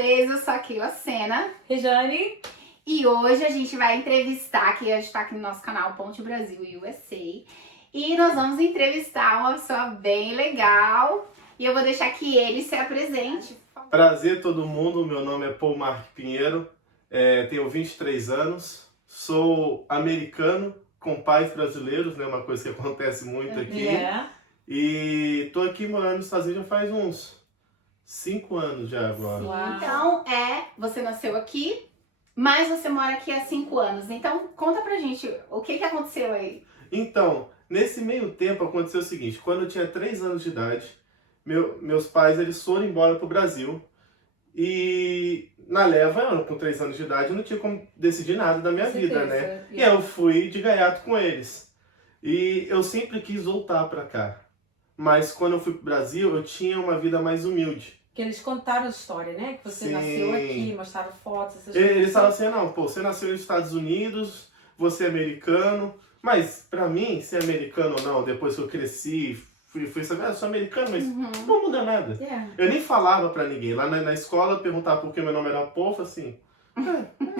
vocês? Eu sou a Keila Sena. Rejane. E hoje a gente vai entrevistar, que a gente tá aqui no nosso canal Ponte Brasil USA. E nós vamos entrevistar uma pessoa bem legal. E eu vou deixar que ele se apresente. Prazer todo mundo, meu nome é Paul Mark Pinheiro, tenho 23 anos, sou americano com pais brasileiros, né, uma coisa que acontece muito aqui. E tô aqui morando nos Estados Unidos já faz uns 5 anos já agora. Sim, então, você nasceu aqui, mas você mora aqui há 5 anos. Então, conta pra gente, o que aconteceu aí? Então, nesse meio tempo aconteceu o seguinte, quando eu tinha 3 anos de idade, meus pais eles foram embora pro Brasil e na leva, eu com 3 anos de idade, eu não tinha como decidir nada da minha vida, né? E eu fui de gaiato com eles. E eu sempre quis voltar pra cá. Mas quando eu fui pro Brasil, eu tinha uma vida mais humilde. Que eles contaram a história, né? Que você nasceu aqui, mostraram fotos, essas coisas. Eles falaram assim, não, pô, você nasceu nos Estados Unidos, você é americano. Mas pra mim, ser americano ou não, depois que eu cresci, fui saber, eu sou americano, mas não muda nada. Eu nem falava pra ninguém. Lá na escola, perguntava por que meu nome era Paul, eu falei assim,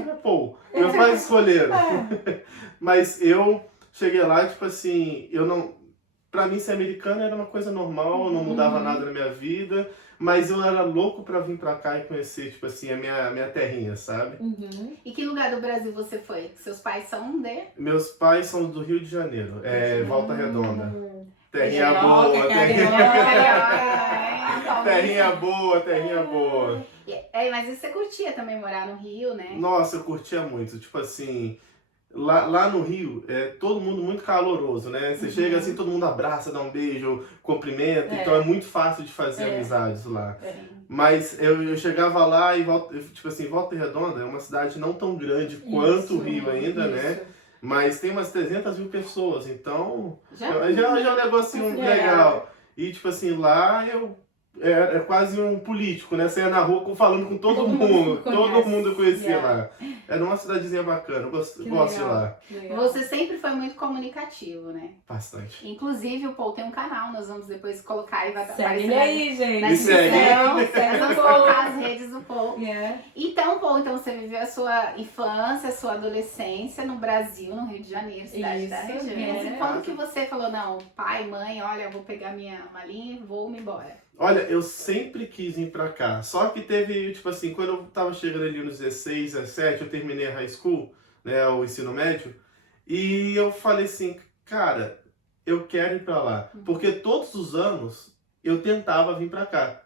é Paul. Meus pais escolheram. Mas eu cheguei lá, tipo assim, eu não... Pra mim, ser americano era uma coisa normal, não mudava nada na minha vida, mas eu era louco pra vir pra cá e conhecer, tipo assim, a minha terrinha, sabe? E que lugar do Brasil você foi? Seus pais são de? Meus pais são do Rio de Janeiro, Volta Redonda. Terrinha boa, terrinha boa. Mas você curtia também morar no Rio, né? Nossa, eu curtia muito, tipo assim... Lá no Rio, todo mundo muito caloroso, né? Você chega assim, todo mundo abraça, dá um beijo, cumprimenta, então é muito fácil de fazer amizades lá. Mas eu chegava lá e, tipo assim, Volta Redonda é uma cidade não tão grande quanto o Rio ainda, né? Mas tem umas 300 mil pessoas, então já é um negocinho legal. E tipo assim, lá é quase um político, né? Você ia na rua falando com todo mundo. Todo mundo conhecia lá. Era uma cidadezinha bacana, eu gosto de lá. Você sempre foi muito comunicativo, né? Bastante. Inclusive, o Paul tem um canal, nós vamos depois colocar e vai aparecer. Segue aí, gente. Na descrição. Nós vamos colocar as redes do Paul. Então, Paul, você viveu a sua infância, a sua adolescência no Brasil, no Rio de Janeiro, cidade da região. E quando que você falou, não, pai, mãe, olha, eu vou pegar minha malinha e vou me embora? Olha, eu sempre quis vir pra cá, só que teve, tipo assim, quando eu tava chegando ali nos 16, 17, eu terminei a high school, né, o ensino médio, e eu falei assim, cara, eu quero ir pra lá, porque todos os anos eu tentava vir pra cá.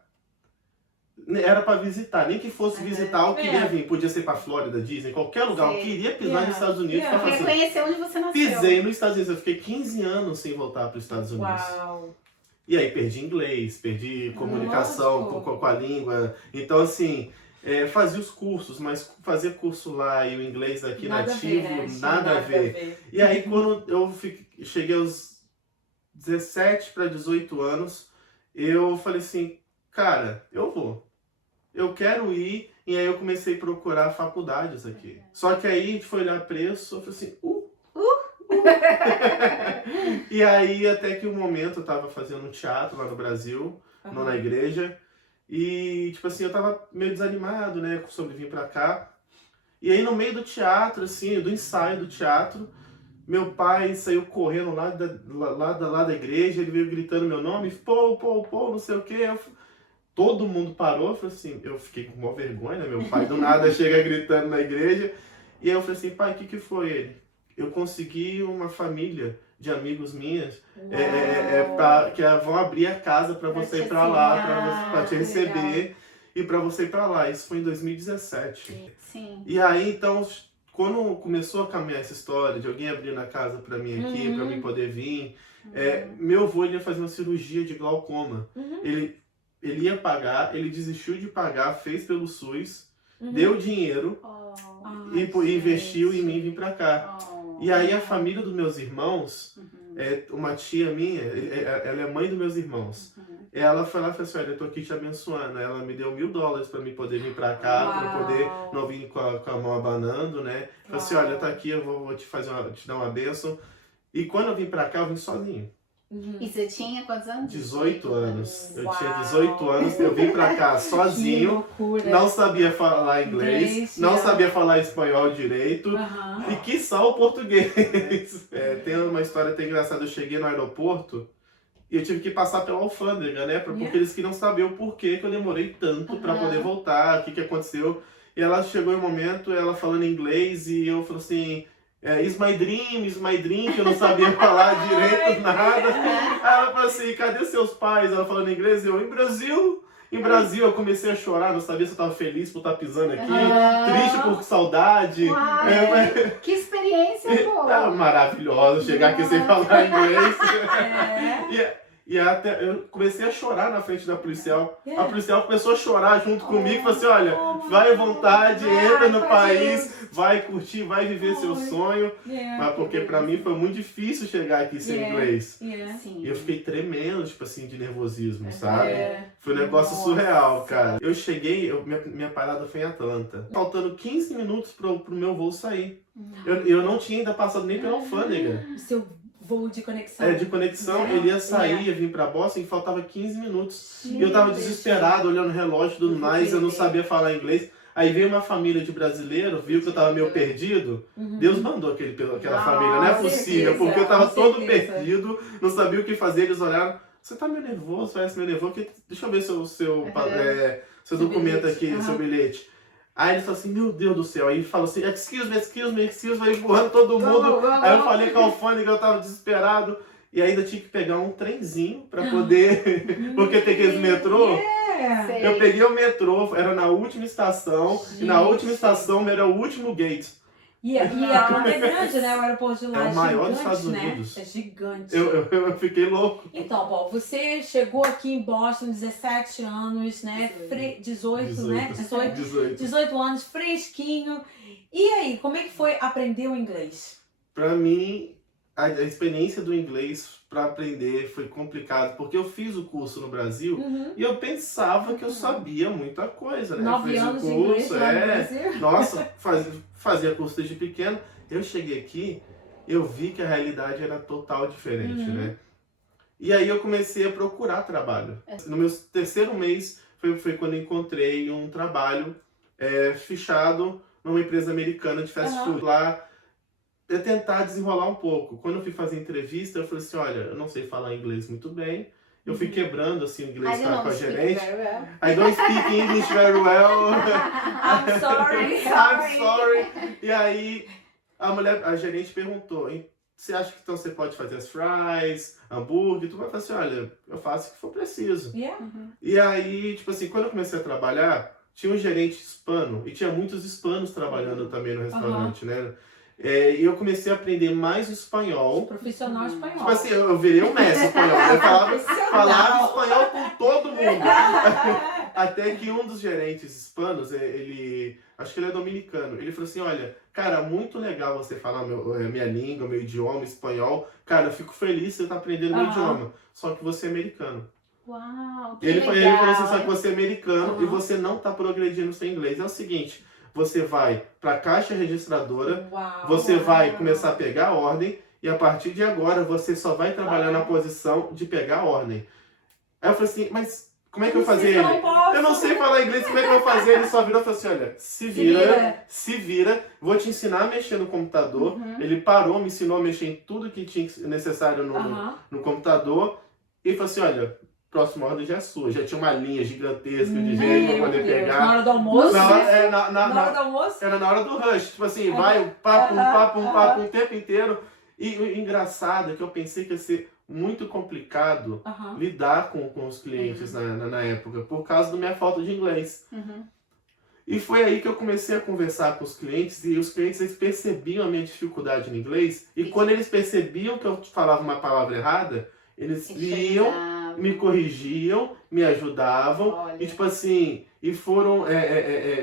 Era pra visitar, nem que fosse visitar, eu queria vir, podia ser pra Flórida, Disney, qualquer lugar, eu queria pisar nos Estados Unidos. Eu queria conhecer onde você nasceu. Pisei nos Estados Unidos, eu fiquei 15 anos sem voltar pros Estados Unidos. Uau! E aí perdi inglês, perdi comunicação com a língua. Então assim, fazia os cursos, mas fazer curso lá e o inglês aqui nativo, nada a ver. E aí quando eu cheguei aos 17 para 18 anos, eu falei assim, cara, eu vou. Eu quero ir. E aí eu comecei a procurar faculdades aqui. Só que aí a gente foi olhar preço, eu falei assim, E aí, até que um momento eu tava fazendo um teatro lá no Brasil, na igreja, e tipo assim, eu tava meio desanimado, né, sobre vir pra cá. E aí no meio do teatro, assim, do ensaio do teatro, meu pai saiu correndo lá da igreja, ele veio gritando meu nome, Paul, não sei o quê. Todo mundo parou, eu falei assim, eu fiquei com maior vergonha, né, meu pai do nada chega gritando na igreja. E aí eu falei assim, pai, o que foi ele? Eu consegui uma família de amigos minhas que vão abrir a casa para você ir para lá, para te receber e para você ir para lá. Isso foi em 2017. Sim. E aí, então, quando começou a caminhar essa história de alguém abrindo a casa para mim aqui, para mim poder vir, meu avô ia fazer uma cirurgia de glaucoma. Ele ia pagar, ele desistiu de pagar, fez pelo SUS, deu dinheiro e investiu em mim vir para cá. E aí a família dos meus irmãos, uma tia minha, ela é mãe dos meus irmãos. Ela foi lá e falou assim, olha, eu tô aqui te abençoando. Ela me deu $1000 para mim poder vir para cá, para eu poder não vir com a mão abanando, né? Falei assim, olha, tá aqui, eu vou te dar uma bênção. E quando eu vim para cá, eu vim sozinho. E você tinha quantos anos? 18 anos. Eu Uau. tinha 18 anos, eu vim pra cá sozinho, loucura. não sabia falar inglês, não sabia falar espanhol direito, e quiçá o português. Tem uma história até engraçada, eu cheguei no aeroporto e eu tive que passar pela alfândega, né? Porque eles queriam saber o porquê que eu demorei tanto pra poder voltar, o que aconteceu. E ela chegou em um momento, ela falando inglês, e eu falei assim... is my dream, que eu não sabia falar direito nada. Aí ela falou assim, cadê seus pais? Ela falando inglês, eu, em Brasil. Em Brasil, eu comecei a chorar, não sabia se eu tava feliz por estar pisando aqui, triste por saudade. Que experiência boa! Maravilhosa, chegar aqui sem falar inglês. E até eu comecei a chorar na frente da policial. A policial começou a chorar junto comigo e falou assim, olha, vai à vontade, entra no país, vai curtir, vai viver seu sonho. Mas porque pra mim foi muito difícil chegar aqui sem inglês. E eu fiquei tremendo, tipo assim, de nervosismo, sabe? Foi um negócio surreal, cara. Eu cheguei, minha parada foi em Atlanta. Faltando 15 minutos pro meu voo sair. Eu não tinha ainda passado nem pela alfândega. Seu voo de conexão. De conexão, ele ia sair, ia vir pra Boston e faltava 15 minutos. E eu tava desesperado, olhando o relógio e tudo mais, eu não sabia falar inglês. Aí veio uma família de brasileiro, viu que eu tava meio perdido. Deus mandou aquela família, não é possível, porque eu tava todo perdido, não sabia o que fazer. Eles olharam, você tá meio nervoso, parece meio nervoso, deixa eu ver seu documento aqui, seu bilhete. Aí eles falaram assim, meu Deus do céu. Aí ele falou assim, excuse me, vai empurrando todo mundo. Aí eu falei com a alfândega, eu tava desesperado. E ainda tinha que pegar um trenzinho pra poder... Porque tem aqueles metrô. Eu peguei o metrô, era na última estação. E na última estação era o último gate. E Atlanta é grande, né? O aeroporto de lá é o maior dos gigante, Estados Unidos. Né? É gigante. Eu fiquei louco. Então, Paulo, você chegou aqui em Boston, 17 anos, né? 18, né? 18 anos, fresquinho. E aí, como é que foi aprender o inglês? Pra mim, a experiência do inglês para aprender foi complicado, porque eu fiz o curso no Brasil e eu pensava que eu sabia muita coisa, né? 9 anos de inglês lá no Brasil. Nossa, fazia curso desde pequeno. Eu cheguei aqui, eu vi que a realidade era total diferente, né? E aí eu comecei a procurar trabalho. No meu terceiro mês foi quando eu encontrei um trabalho fechado numa empresa americana de fast food. Lá, eu tentar desenrolar um pouco. Quando eu fui fazer entrevista, eu falei assim, olha, eu não sei falar inglês muito bem. Eu fui quebrando assim o inglês com a gerente. I don't speak English very well. I'm sorry. I'm sorry. E aí a gerente perguntou, você acha que então você pode fazer as fries, hambúrguer? Tu vai falar assim, olha, eu faço o que for preciso. E aí, tipo assim, quando eu comecei a trabalhar, tinha um gerente hispano e tinha muitos hispanos trabalhando também no restaurante, né? E eu comecei a aprender mais espanhol. Profissional espanhol. Tipo assim, eu virei um mestre espanhol. Eu falava espanhol com todo mundo. Até que um dos gerentes hispanos, acho que ele é dominicano, ele falou assim, olha, cara, muito legal você falar minha língua, meu idioma, espanhol. Cara, eu fico feliz que você tá aprendendo meu idioma. Só que você é americano. Uau, que Ele legal. falou assim, só que você é americano e você não tá progredindo no seu inglês. É o seguinte... Você vai para a caixa registradora, você vai começar a pegar a ordem e a partir de agora você só vai trabalhar na posição de pegar a ordem. Aí eu falei assim, mas como é que eu vou fazer ele? Eu não sei falar inglês, como é que eu vou fazer? Ele só virou e falou assim, olha, se vira, vou te ensinar a mexer no computador. Ele parou, me ensinou a mexer em tudo que tinha necessário no computador e falou assim, olha... Próxima ordem já é sua. Já tinha uma linha gigantesca de gente pra poder pegar. Na hora do almoço? Na hora do almoço? Era na hora do rush. Tipo assim, vai o papo o tempo inteiro. E o engraçado é que eu pensei que ia ser muito complicado lidar com os clientes na época, por causa da minha falta de inglês. E foi aí que eu comecei a conversar com os clientes, e os clientes eles percebiam a minha dificuldade no inglês. E quando eles percebiam que eu falava uma palavra errada, eles iam... me corrigiam, me ajudavam e tipo assim, e foram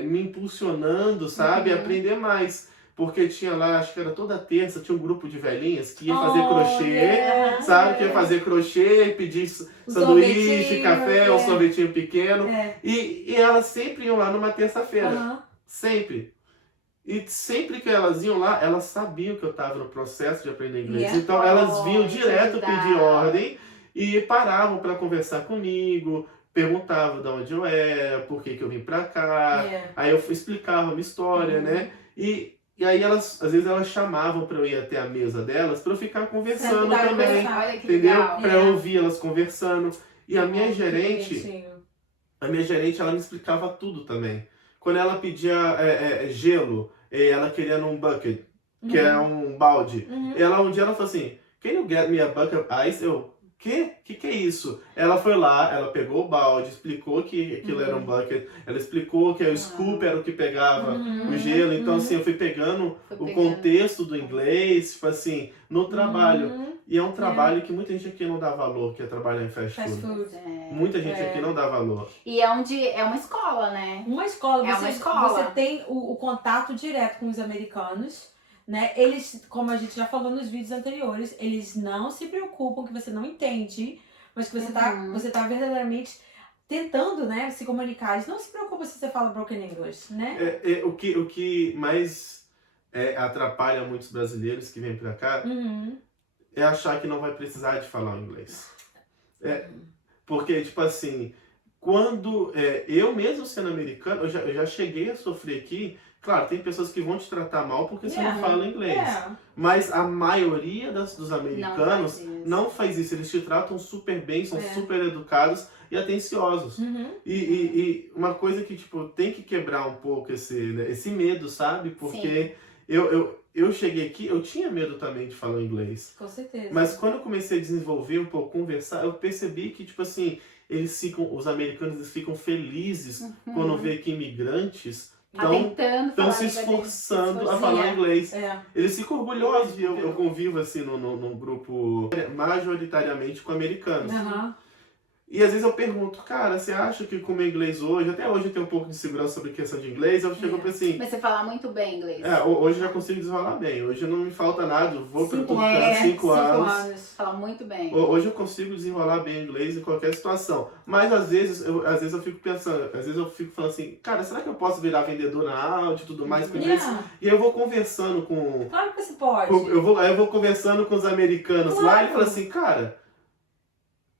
me impulsionando, sabe, a aprender mais. Porque tinha lá, acho que era toda terça, tinha um grupo de velhinhas que ia fazer crochê, sabe, que ia fazer crochê, pedir sanduíche, café, um sorvetinho pequeno. E elas sempre iam lá numa terça-feira, sempre. E sempre que elas iam lá, elas sabiam que eu estava no processo de aprender inglês. Yeah. Então elas vinham Isso direto ajudava. pedir ordem e paravam para conversar comigo, perguntavam de onde eu era, por que eu vim para cá. Yeah. Aí eu explicava uma história, né? E aí elas, às vezes elas chamavam para eu ir até a mesa delas para eu ficar conversando Pra também, conversar. Olha que entendeu? legal. Para eu ouvir elas conversando. E a minha Que gerente, bonitinho. ela me explicava tudo também. Quando ela pedia gelo, ela queria num bucket, que é um balde. Um dia ela falou assim, can you get me a bucket of ice? Eu, quê? Que é isso? Ela foi lá, ela pegou o balde, explicou que aquilo era um bucket, ela explicou que o scoop era o que pegava o gelo. Então, assim, eu fui pegando o contexto do inglês, tipo assim, no trabalho. E é um trabalho que muita gente aqui não dá valor, que é trabalhar em fast food. Muita gente aqui não dá valor. E é uma escola, né? Uma escola. É uma escola. Você tem o contato direto com os americanos, né? Eles, como a gente já falou nos vídeos anteriores, eles não se preocupam que você não entende, mas que você tá verdadeiramente tentando, né, se comunicar. Eles não se preocupam se você fala broken English, né? O que mais atrapalha muitos brasileiros que vêm pra cá é achar que não vai precisar de falar o inglês. Porque, tipo assim, quando eu mesmo sendo americano, eu já cheguei a sofrer aqui. Claro, tem pessoas que vão te tratar mal porque você não fala inglês. Mas a maioria dos americanos não faz isso. Eles te tratam super bem, são super educados e atenciosos. E uma coisa que, tipo, tem que quebrar um pouco esse medo, sabe? Porque eu cheguei aqui, eu tinha medo também de falar inglês. Com certeza. Mas quando eu comecei a desenvolver um pouco, conversar, eu percebi que, tipo assim, os americanos eles ficam felizes quando vê que imigrantes estão se esforçando a falar inglês. Eles ficam orgulhosos. Eu convivo assim num grupo majoritariamente com americanos. E às vezes eu pergunto, cara, você acha que com o meu inglês hoje, até hoje eu tenho um pouco de segurança sobre questão de inglês, eu chego pra assim... Mas você fala muito bem inglês. Hoje eu já consigo desenrolar bem, hoje não me falta nada, eu vou para tudo 5 anos. Fala muito bem. Hoje eu consigo desenrolar bem inglês em qualquer situação, mas às vezes eu fico pensando, às vezes eu fico falando assim, cara, será que eu posso virar vendedor na Audi e tudo mais com inglês? E eu vou conversando com... Claro que você pode. Eu vou conversando com os americanos lá e falo assim, cara...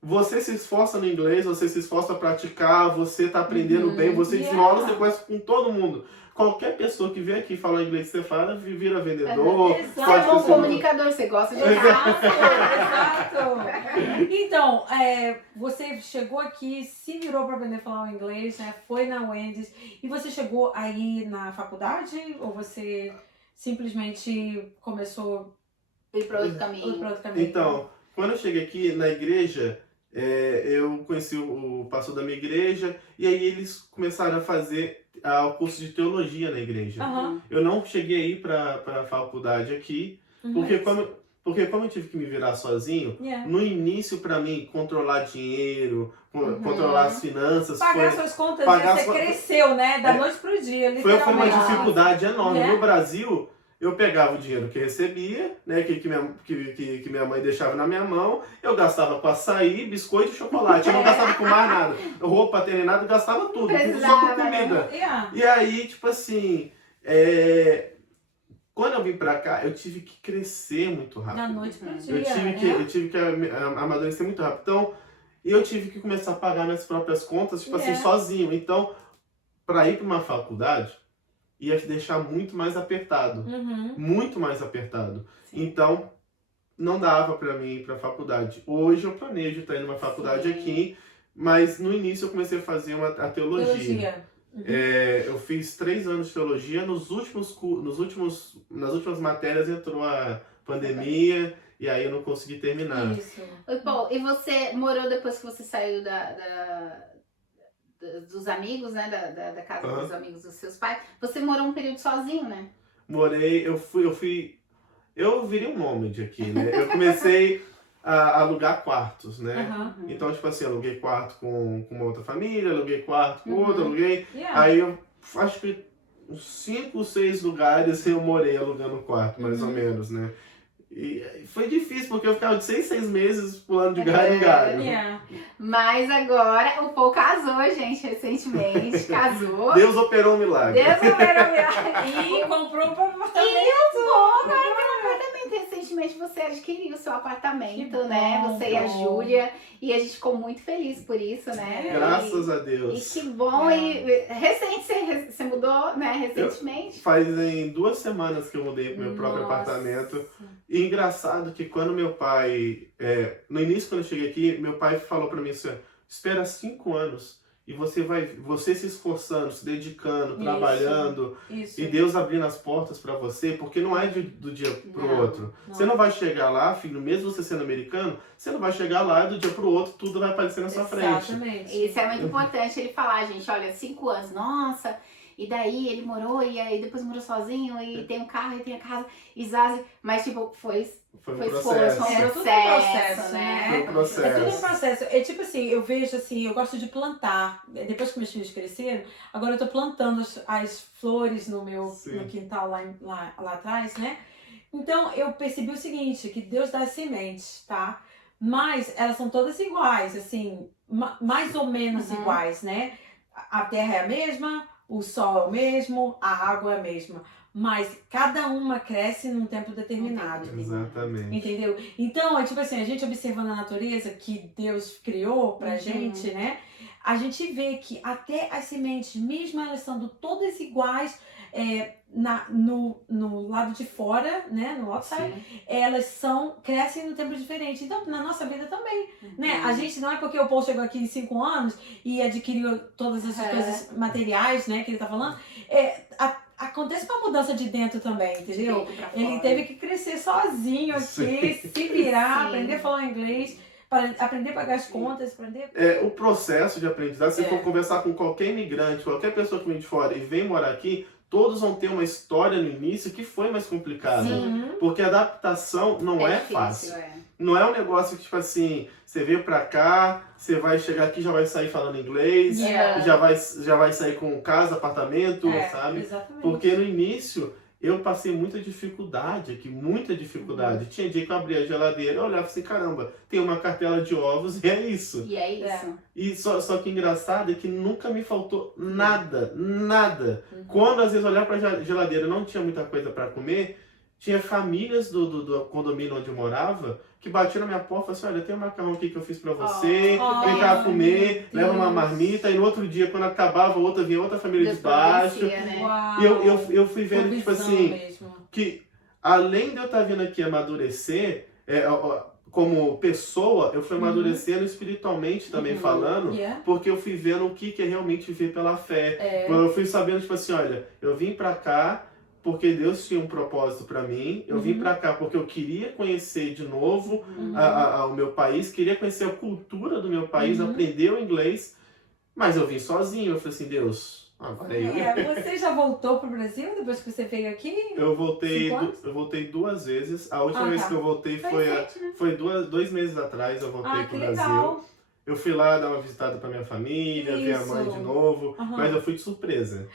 Você se esforça no inglês, você se esforça a praticar, você tá aprendendo bem, você desenrola, você conhece com todo mundo. Qualquer pessoa que vem aqui falar inglês que você fala, vira vendedor. Você é bom comunicador, você gosta de Exato. Então, você chegou aqui, se virou para aprender a falar o inglês, né? Foi na Wendy's. E você chegou aí na faculdade? Ou você simplesmente começou a ir para outro caminho? Então, quando eu cheguei aqui na igreja... eu conheci o pastor da minha igreja e aí eles começaram a fazer o curso de teologia na igreja. Eu não cheguei a ir para a faculdade aqui, porque como eu tive que me virar sozinho, no início para mim controlar dinheiro, controlar as finanças... Pagar suas contas, você cresceu, né? Da noite pro dia, literalmente. Foi uma dificuldade enorme. No Brasil... Eu pegava o dinheiro que recebia, né, que minha mãe deixava na minha mão, eu gastava com açaí, biscoito e chocolate. Eu não gastava com mais nada. Roupa, tênis, nada, eu gastava tudo só com comida. E aí, tipo assim, quando eu vim pra cá, eu tive que crescer muito rápido. Da noite pro dia, eu tive que amadurecer muito rápido. Então, eu tive que começar a pagar minhas próprias contas, tipo assim, sozinho. Então, pra ir pra uma faculdade, ia te deixar muito mais apertado. Muito mais apertado. Então, não dava pra mim ir pra faculdade. Hoje eu planejo estar indo numa faculdade aqui, mas no início eu comecei a fazer a teologia. Eu fiz 3 anos de teologia. Nas últimas matérias entrou a pandemia e aí eu não consegui terminar. Oi, Paul, e você morou depois que você saiu dos amigos, né, da casa dos amigos dos seus pais, você morou um período sozinho, né? Morei, eu virei um nômade aqui, né? Eu comecei a alugar quartos, né? Então, tipo assim, aluguei quarto com uma outra família, aluguei quarto com outra, aluguei... Aí eu acho que uns 5, 6 lugares eu morei alugando quarto, mais ou menos, né? E foi difícil, porque eu ficava de 6 meses pulando de galho em galho. Mas agora o Paul casou, gente, recentemente. Casou. Deus operou um milagre. Deus operou um milagre. E comprou um apartamento. E o Paul agora tem um apartamento. Recentemente você adquiriu o seu apartamento, né? Você e a Júlia. E a gente ficou muito feliz por isso, né? Graças a Deus. E que bom. E recente, você mudou, né? Recentemente? Fazem 2 semanas que eu mudei pro meu próprio apartamento. E engraçado que quando meu pai... no início, quando eu cheguei aqui, meu pai falou pra mim assim, espera 5 anos e você se esforçando, se dedicando, trabalhando, e Deus abrindo as portas pra você, porque não é do dia pro outro. Você não vai chegar lá, filho, mesmo você sendo americano, você não vai chegar lá e do dia pro outro tudo vai aparecer na sua frente. Exatamente. Isso é muito importante ele falar, gente, olha, 5 anos, nossa... E daí ele morou, e aí depois morou sozinho, e tem um carro, e tem a casa, e Zazi. Mas, tipo, foi um esforço, processo. foi um tudo processo, né? Foi um processo. É tudo um processo. É tipo assim, eu vejo assim, eu gosto de plantar. Depois que meus filhos cresceram, agora eu tô plantando as flores no quintal lá atrás, né? Então eu percebi o seguinte, que Deus dá as sementes, tá? Mas elas são todas iguais, assim, mais ou menos iguais, né? A terra é a mesma, o sol é o mesmo, a água é a mesma. Mas cada uma cresce num tempo determinado. Exatamente. Entendeu? Então, é tipo assim, a gente observando a natureza que Deus criou pra gente, né? A gente vê que até as sementes, mesmo elas sendo todas iguais, no lado de fora, né? No outside, elas crescem no tempo diferente. Então, na nossa vida também, né? A gente não é porque o Paul chegou aqui em 5 anos e adquiriu todas essas coisas materiais, né? Que ele tá falando. Acontece uma mudança de dentro também, entendeu? Ele teve que crescer sozinho aqui, se virar, aprender a falar inglês, para aprender a pagar as contas, aprender... O processo de aprendizagem, se for conversar com qualquer imigrante, qualquer pessoa que vem de fora e vem morar aqui, todos vão ter uma história no início que foi mais complicada. Porque a adaptação não é fácil. Não é um negócio que, tipo assim, você veio pra cá, você vai chegar aqui, já vai sair falando inglês, já vai sair com casa, apartamento, sabe? Exatamente. Porque no início eu passei muita dificuldade aqui, muita dificuldade. Tinha dia que eu abria a geladeira, eu olhava assim, caramba, tem uma cartela de ovos e é isso. E é isso. E só que engraçado é que nunca me faltou nada, nada. Quando às vezes eu olhava pra geladeira e não tinha muita coisa pra comer, tinha famílias do condomínio onde eu morava que batiam na minha porta e falavam assim, olha, tem um macarrão aqui que eu fiz pra você, vem cá comer, leva uma marmita, e no outro dia, quando acabava, vinha outra família de baixo. Né? E eu fui vendo, tipo assim, que além de eu estar vindo aqui amadurecer, como pessoa, eu fui amadurecendo espiritualmente também falando, porque eu fui vendo o que é realmente viver pela fé. Eu fui sabendo, tipo assim, olha, eu vim pra cá, porque Deus tinha um propósito para mim. Eu vim para cá porque eu queria conhecer de novo o meu país, queria conhecer a cultura do meu país, aprender o inglês, mas eu vim sozinho. Eu falei assim, Deus, agora eu... Você já voltou pro Brasil depois que você veio aqui? Eu voltei 2 vezes. A última vez que eu voltei foi 2 meses atrás, eu voltei pro Brasil. Legal. Eu fui lá dar uma visitada pra minha família, ver a mãe de novo, mas eu fui de surpresa.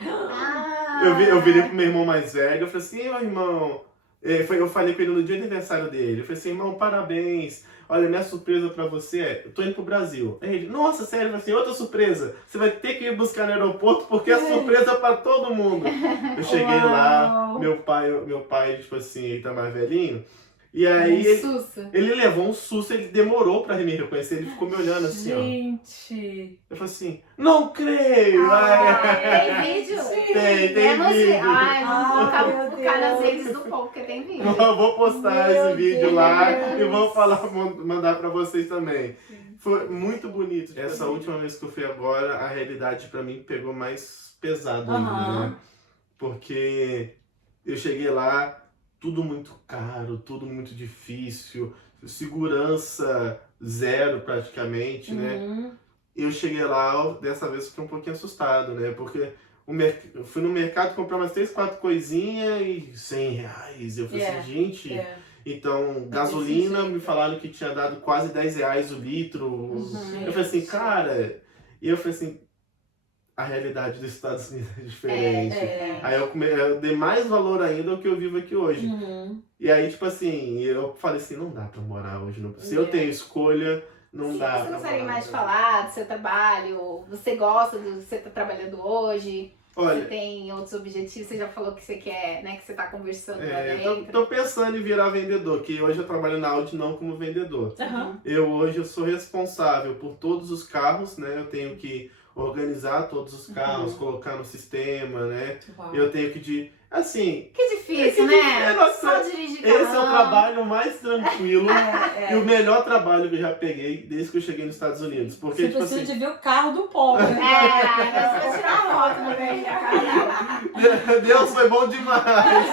Eu virei pro meu irmão mais velho, eu falei assim, meu irmão... Eu falei com ele no dia do aniversário dele, eu falei assim, irmão, parabéns, olha, minha surpresa pra você eu tô indo pro Brasil. Aí ele, nossa, sério, eu falei assim, outra surpresa, você vai ter que ir buscar no aeroporto porque é surpresa pra todo mundo. Eu cheguei lá, meu pai, tipo assim, ele tá mais velhinho, e aí ele levou um susto, ele demorou pra me reconhecer, ele ficou me olhando assim, Gente. Eu falei assim, não creio! Tem vídeo? Tem vídeo. Vou colocar nas redes do povo, porque tem vídeo. Eu vou postar esse vídeo lá e vou mandar pra vocês também. Foi muito bonito. Essa última vez que eu fui agora, a realidade pra mim pegou mais pesado ainda, né? Porque eu cheguei lá, tudo muito caro, tudo muito difícil, segurança zero praticamente, né? Eu cheguei lá, dessa vez fiquei um pouquinho assustado, né? Porque eu fui no mercado comprar umas 3, 4 coisinhas e R$100. Eu falei assim, gente... Então, gasolina, me falaram que tinha dado quase R$10 o litro. Eu falei assim, cara... E eu falei assim, a realidade dos Estados Unidos é diferente. Aí eu dei mais valor ainda ao que eu vivo aqui hoje. E aí, tipo assim, eu falei assim, não dá pra morar hoje. Se eu tenho escolha, não dá pra morar. Você gostaria mais de falar do seu trabalho? Você gosta do que você tá trabalhando hoje? Olha, você tem outros objetivos? Você já falou que você quer, né? Que você tá conversando lá eu dentro. tô pensando em virar vendedor, que hoje eu trabalho na Audi não como vendedor. Hoje eu sou responsável por todos os carros, né? Eu tenho que organizar todos os carros, colocar no sistema, né? Eu tenho que assim... Que difícil, né? Só dirigir carro. Esse é o trabalho mais tranquilo e o melhor trabalho que eu já peguei desde que eu cheguei nos Estados Unidos. Porque, você tipo precisa assim... de ver o carro do pobre. Você vai tirar uma foto no meio. Deus foi bom demais.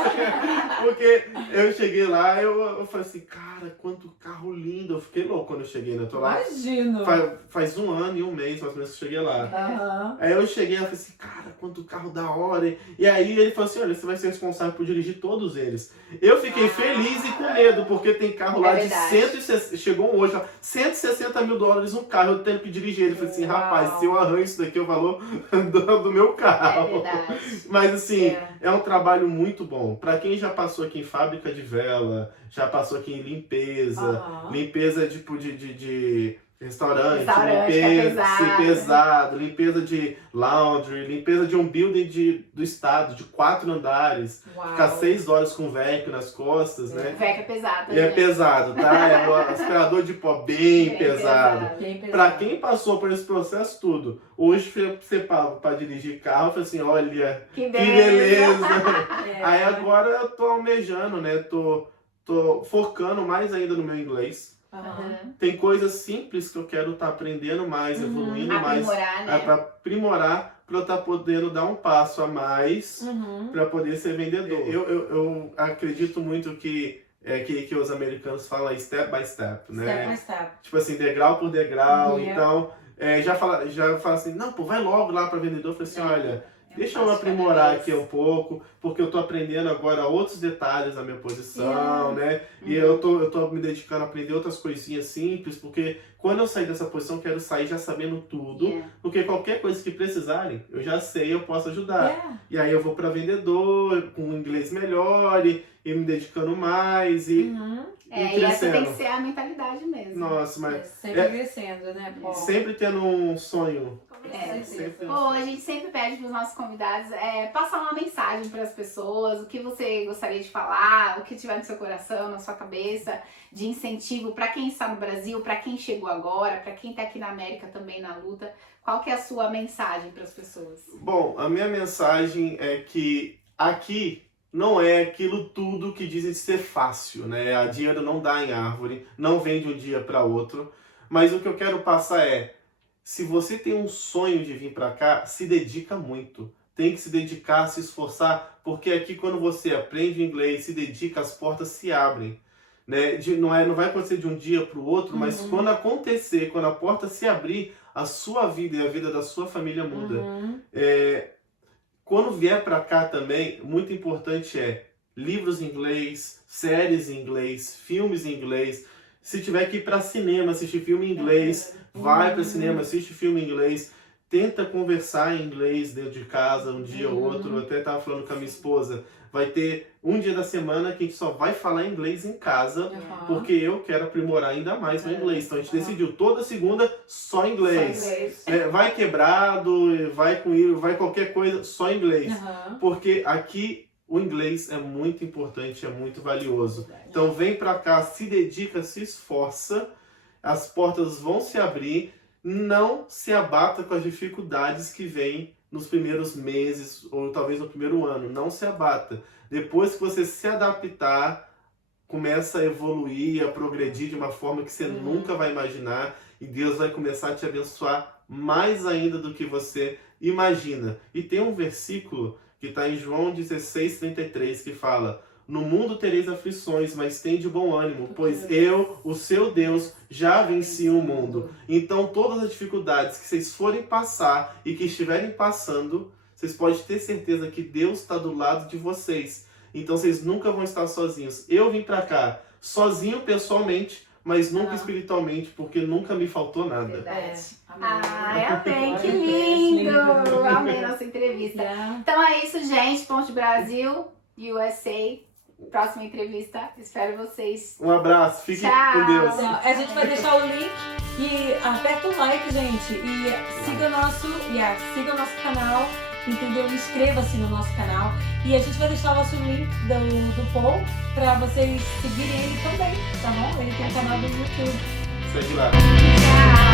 Porque eu cheguei lá, eu falei assim, cara, quanto carro lindo. Eu fiquei louco quando eu cheguei, né? Eu tô lá. Imagino. Faz 1 ano e 1 mês, mais ou menos, que eu cheguei lá. Aí eu cheguei e falei assim, cara, quanto carro da hora. E aí ele falou assim, olha, você vai ser responsável por dirigir todos eles. Eu fiquei feliz e com medo, porque tem carro lá de 160, chegou hoje, $160 mil um carro, eu tenho que dirigir ele. Eu falei assim, rapaz, se eu arranjo isso daqui, é o valor do meu carro. Mas assim, é um trabalho muito bom. Pra quem já passou aqui em fábrica de vela, já passou aqui em limpeza, limpeza tipo de restaurante, limpeza pesado, limpeza de laundry, limpeza de um building do estado, de 4 andares, ficar 6 horas com vacuum nas costas, né? O vacuum é pesado. E é pesado, tá? É um aspirador de pó bem pesado. Pra quem passou por esse processo tudo, hoje você paga pra dirigir carro, eu falei assim, olha, que beleza. Aí agora eu tô almejando, né? Tô focando mais ainda no meu inglês. Tem coisas simples que eu quero estar aprendendo mais, evoluindo mais, para aprimorar, para eu estar podendo dar um passo a mais para poder ser vendedor. Eu acredito muito que os americanos falam step by step, né? Step by step. Tipo assim, degrau por degrau. Então, já fala assim, não, pô, vai logo lá para vendedor. Eu falei assim, olha, deixa eu aprimorar aqui um pouco, porque eu tô aprendendo agora outros detalhes na minha posição, né? E eu tô me dedicando a aprender outras coisinhas simples, porque quando eu sair dessa posição, eu quero sair já sabendo tudo, porque qualquer coisa que precisarem, eu já sei, eu posso ajudar. E aí eu vou para vendedor, com um inglês melhor, e me dedicando mais, e essa tem que ser a mentalidade mesmo. Nossa, mas... Sempre crescendo, né, Paul? Sempre tendo um sonho. Pô, a gente sempre pede para os nossos convidados passar uma mensagem para as pessoas, o que você gostaria de falar, o que tiver no seu coração, na sua cabeça, de incentivo para quem está no Brasil, para quem chegou agora, para quem está aqui na América também na luta. Qual que é a sua mensagem para as pessoas? Bom, a minha mensagem é que aqui não é aquilo tudo que dizem ser fácil, né? A dinheiro não dá em árvore, não vem de um dia para outro. Mas o que eu quero passar é, se você tem um sonho de vir para cá, se dedica muito. Tem que se dedicar, se esforçar, porque aqui quando você aprende inglês, se dedica, as portas se abrem. Né? Não vai acontecer de um dia para o outro, mas quando acontecer, quando a porta se abrir, a sua vida e a vida da sua família muda. Quando vier para cá também, muito importante livros em inglês, séries em inglês, filmes em inglês. Se tiver que ir para cinema, assistir filme em inglês, vai para cinema, assiste filme em inglês. Tenta conversar em inglês dentro de casa um dia ou outro. Eu até estava falando com a minha esposa. Vai ter um dia da semana que a gente só vai falar inglês em casa, porque eu quero aprimorar ainda mais meu inglês. Então a gente decidiu toda segunda só inglês. Vai quebrado, vai qualquer coisa, só inglês. Porque aqui o inglês é muito importante, é muito valioso. Então vem pra cá, se dedica, se esforça, as portas vão se abrir, não se abata com as dificuldades que vêm nos primeiros meses ou talvez no primeiro ano, não se abata. Depois que você se adaptar, começa a evoluir, a progredir de uma forma que você nunca vai imaginar e Deus vai começar a te abençoar mais ainda do que você imagina. E tem um versículo que está em João 16:33, que fala: no mundo tereis aflições, mas tende bom ânimo, pois eu, o seu Deus, já venci o mundo. Então todas as dificuldades que vocês forem passar e que estiverem passando, vocês podem ter certeza que Deus está do lado de vocês. Então vocês nunca vão estar sozinhos. Eu vim para cá sozinho pessoalmente, mas nunca espiritualmente, porque nunca me faltou nada. Amém, que lindo! Eu amei nossa entrevista. Então é isso, gente. Ponte Brasil, USA. Próxima entrevista. Espero vocês. Um abraço. Fiquem com Deus. A gente vai deixar o link e aperta o like, gente. E siga o nosso canal. Entendeu? Inscreva-se no nosso canal. E a gente vai deixar o nosso link do Paul pra vocês seguirem ele também, tá bom? Ele tem um canal do YouTube. Segue lá. Tchau.